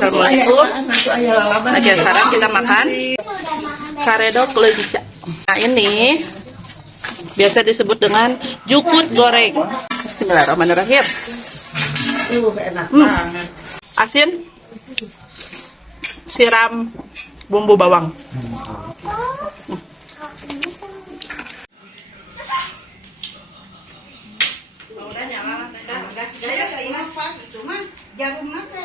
Assalamualaikum. Oke, sekarang kita makan karedok lebica. Nah, ini biasa disebut dengan jukut goreng. Bismillahirrahmanirrahim. Asin, siram bumbu bawang. Jarum nate,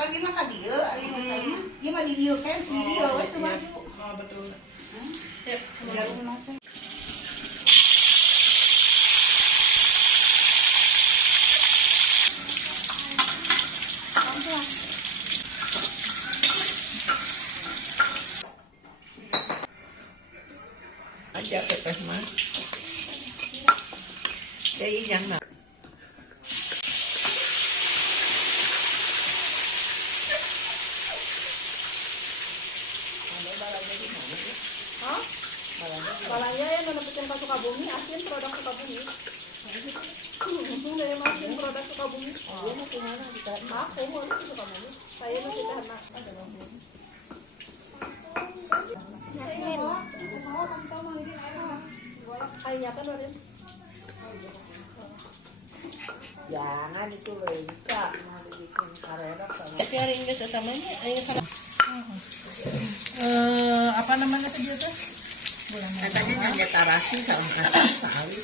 pagi makan dia, hari makan dia mah di dia kan, di dia itu mah. Oh betul. Jarum nate. Aja teteh mah. Jadi jangan. Balanya yang menemukan ke Sukabumi, asin produk Sukabumi. Untung dari asin produk Sukabumi. Oh, mau kemana kita? Aku mau ke Sukabumi. Saya mau kita anak. Asin. Kayaknya kan Lorin. Jangan itu leca, mau bikin karedok sama. Piring guys, samanya apa namanya tadi itu? Katanya nggak tarasi sama sekali.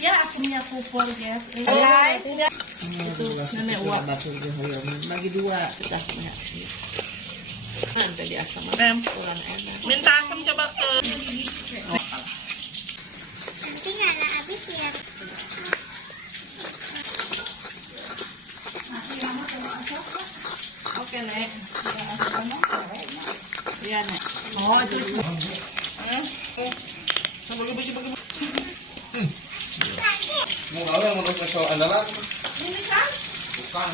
Ya asinnya kupol ya. Guys, enggak. Itu nenek uap. Bagi dua kita punya. Nanti di asam kurang enak. Minta asam coba ke. Nanti nggak ada habis ya. Oke nek. Iya nek. Oh jadi. Bagi. Mau kau yang menurut kesel andalan? Ini kan? Bukan.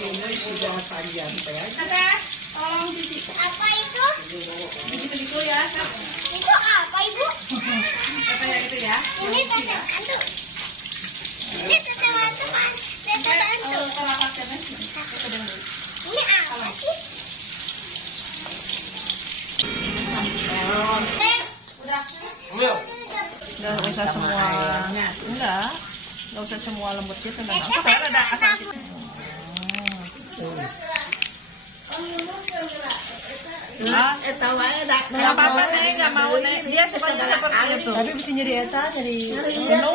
Ini sudah panjang ya. Tete, tolong biji. Apa itu? Biji itu ya. Itu apa ibu? Tete ya gitu ya. Ini tete bantu. Ini tete bantu kan? Tete bantu. Ini apa sih? Udah. Ambil. Nggak usah semuanya. Enggak usah semua lembut gitu. Dan apa karena ada asam gitu. Tahu aja dak. Nggak apa-apa nih, nggak mau nih. Dia sukanya seperti itu. Tapi bisa jadi eta, jadi Penuh.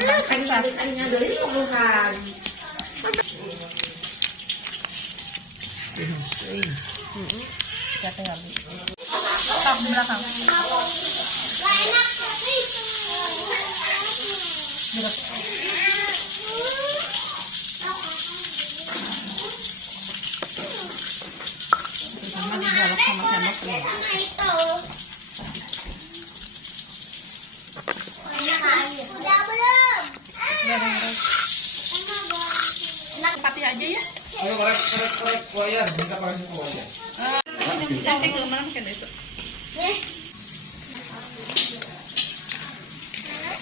Emang susah. Tanya dari puluhan. Kita tinggal tetap di belakang. Gak enak. Sama dialog sama sendok nih. Sama itu. Udah belum? Enak pati aja ya. Ayo korek wayar, minta korek wayar. Saya tinggal makan itu. Nih.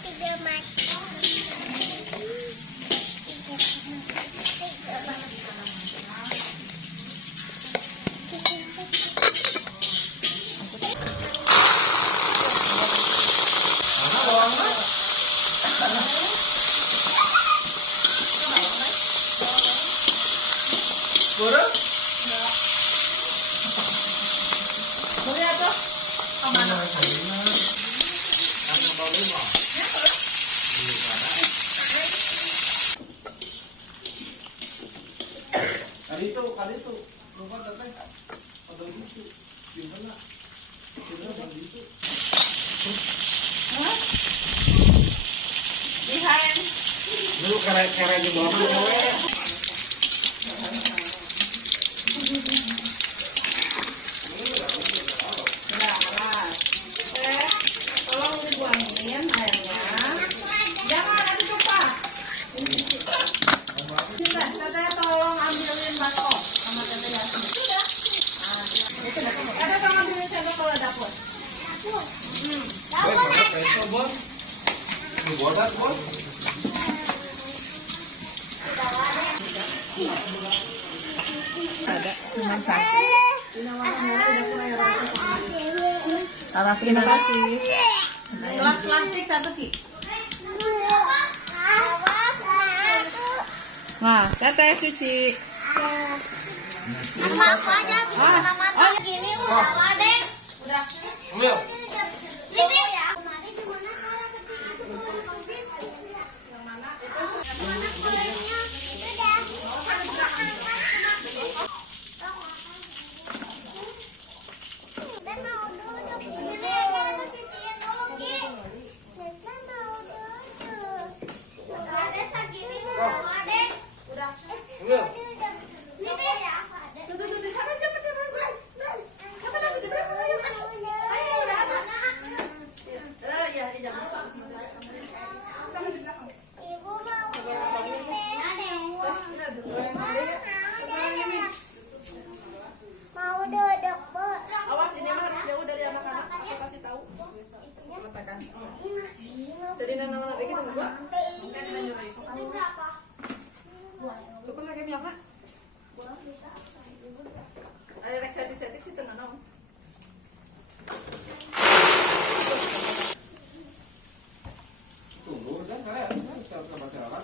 Tiga mati. Mana orangnya? Goreng? Boleh atau? Kemana? Kali itu, lupa teteh. Ada lucu, gimana? Gitu. Behind. Dulu kere di bawah cewek. Tolong dibuangin airnya. Jangan ada tumpah. Teteh tolong ambilin bako sama teteh Yasmin. Sudah. Teteh tolong ambilin sendok kalau dapur. Dapur. Bon? Bodat, Bon? Ada, cuma satu. Taras Terima ini. kasih. Gelas plastik satu ki. Nah, teteh cuci. Nama aku aja bisa nama gini udah wadeng. Udah. Ambil. Lipi ya. Ambil. Mau duduk, Bu. Awas ini mah harus jauh dari anak-anak. Aku kasih tahu. Jadi nana lagi kita gua. Lu pernah kayak minyak Kak? Ada rek setik-setik sih tenang naon. Tunggu, kan saya kita baca apa?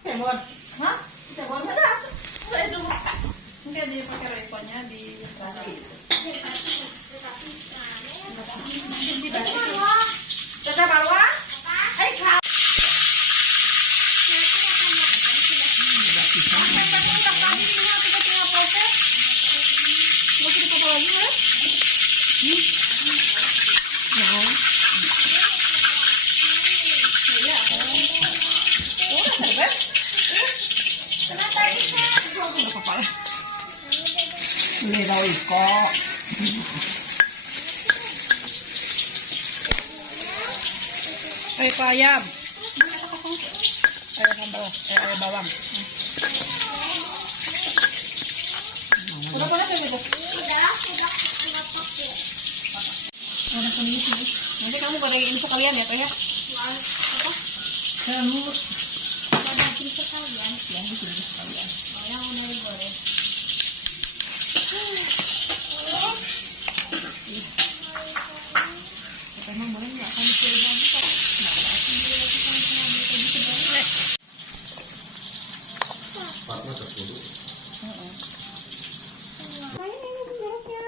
Cebon. Hah? Cebon ada. Itu mungkin dipakai rekonya di Teteh Marwa? Ini tahu iko. Iko ayam. Ayam sambal, ayam bawang. Udah pada sih bu? Udah kuning sih. Nanti kamu pada info kalian ya teh ya. Apa? Kamu pada info kalian, ya info kalian. Oh yang udah boleh. Emang boleh nggak kami coba lagi kok? Nggak ada sendiri lagi kami cuma bisa dicoba. Partner tertutup. Ini jeruknya.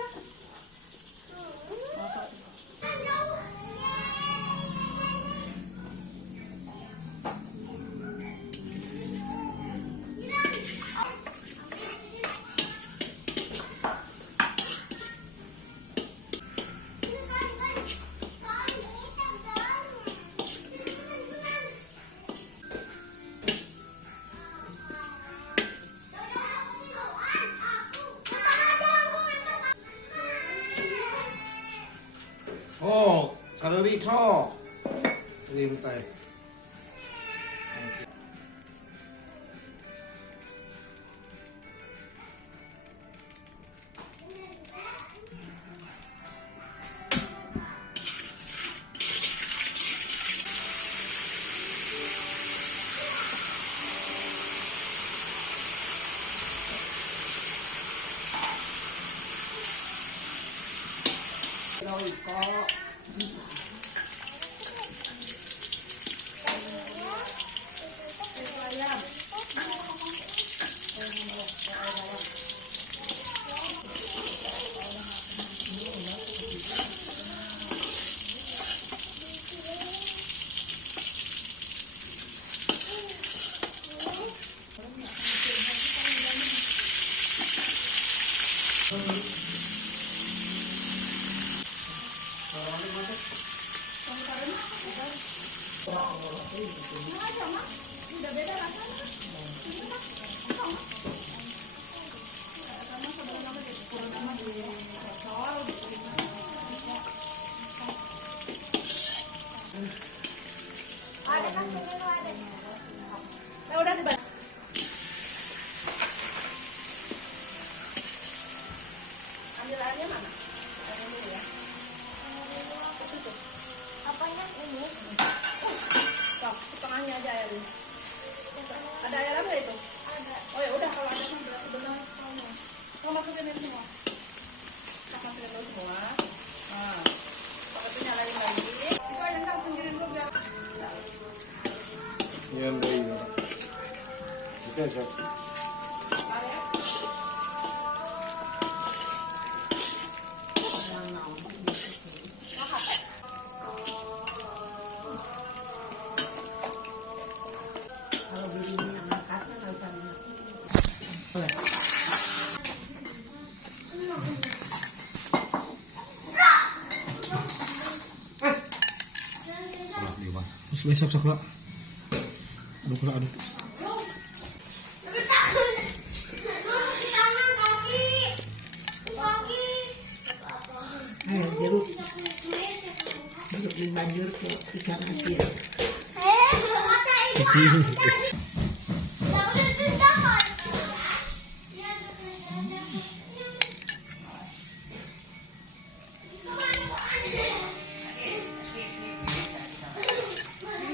Oh, sarili cho. Ini tay. Udah di ambil airnya mana? Airnya dulu ya. Apa yang ini? Sok, setengahnya aja airnya. Ada air apa itu? Ada. Oh ya udah, kalau ada mah berarti benar. Mau masukin ini semua. Masukin dulu semua. Nah, itu nyalain lagi. Itu aja ntar pinggirin dulu biar. Yan day. Bisa siya. Besok sok aduk aduk. Jeruk dibanjur ke ikan asin.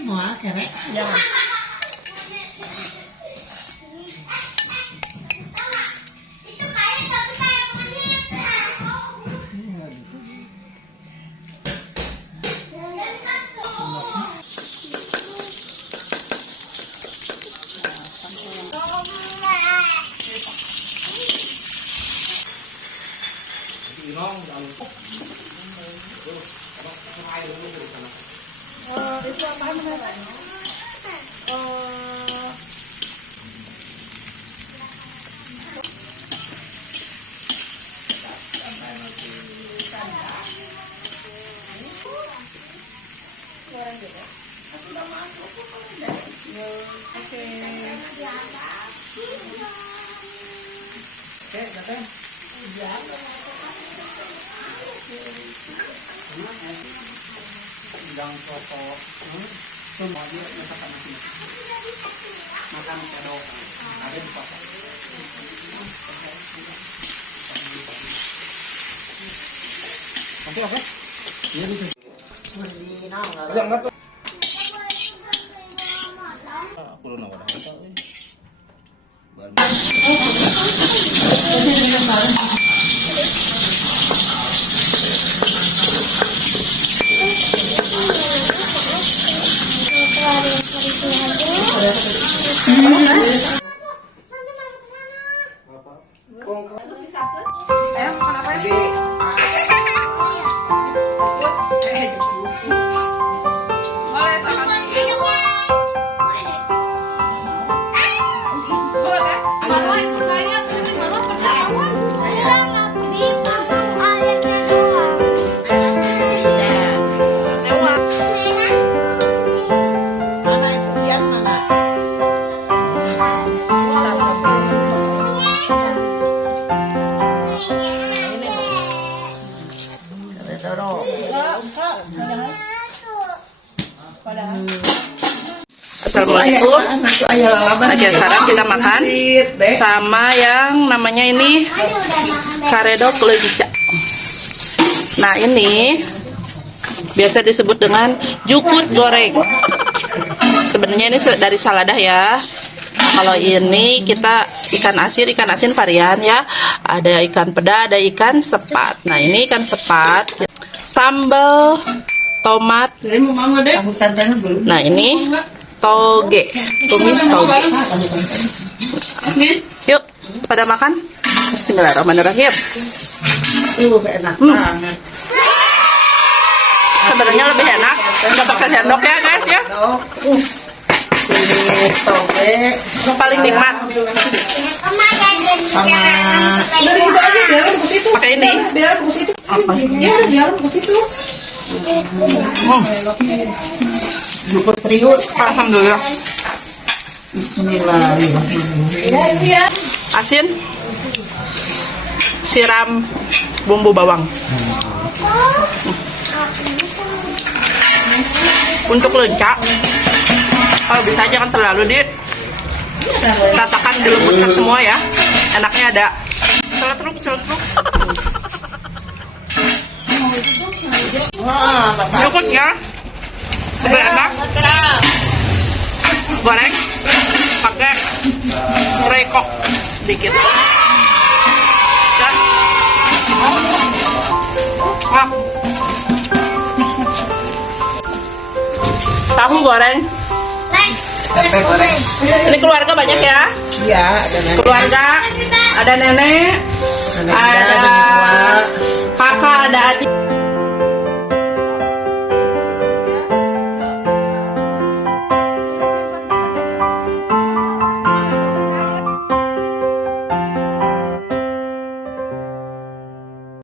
Mau kerek? Jangan. Itu apaan namanya? Udang soto. Semua dia masakan nasi. Makan kedok. Ada di pasar. Oke. Iya bisa. Jangan tuh. Aku lu nawar apa euy. Ayo makan apa ya? Boleh sama. Boleh kan? Mama ikut kalian, mama pertawan. Mana itu Ian mana? Assalamualaikum. Oke, sekarang kita makan sama yang namanya ini karedok lebica. Nah, ini biasa disebut dengan jukut goreng. Sebenarnya ini dari saladah ya. Nah, kalau ini kita ikan asin varian ya. Ada ikan peda, ada ikan sepat. Nah, ini ikan sepat. Sambal tomat. Nah, ini toge, tumis toge. Yuk, pada makan. Bismillahirrahmanirrahim. Sebenarnya lebih enak nggak pakai sendok ya guys ya. Toge Paling nikmat sama pakai ini. apa? Ya, biar ke situ. Super periuk. Alhamdulillah. Bismillahirrahmanirrahim. Asin. Siram bumbu bawang. Untuk lenca, kalau bisa jangan terlalu ratakan, dilembutkan semua ya. Enaknya ada celetruk. Berikutnya lebih enak goreng pakai rekok dikit ya. Tahu goreng. Tempe goreng. Ini keluarga banyak ya. Iya, ada nenek. Keluarga ada nenek, ada kakak, ada adik.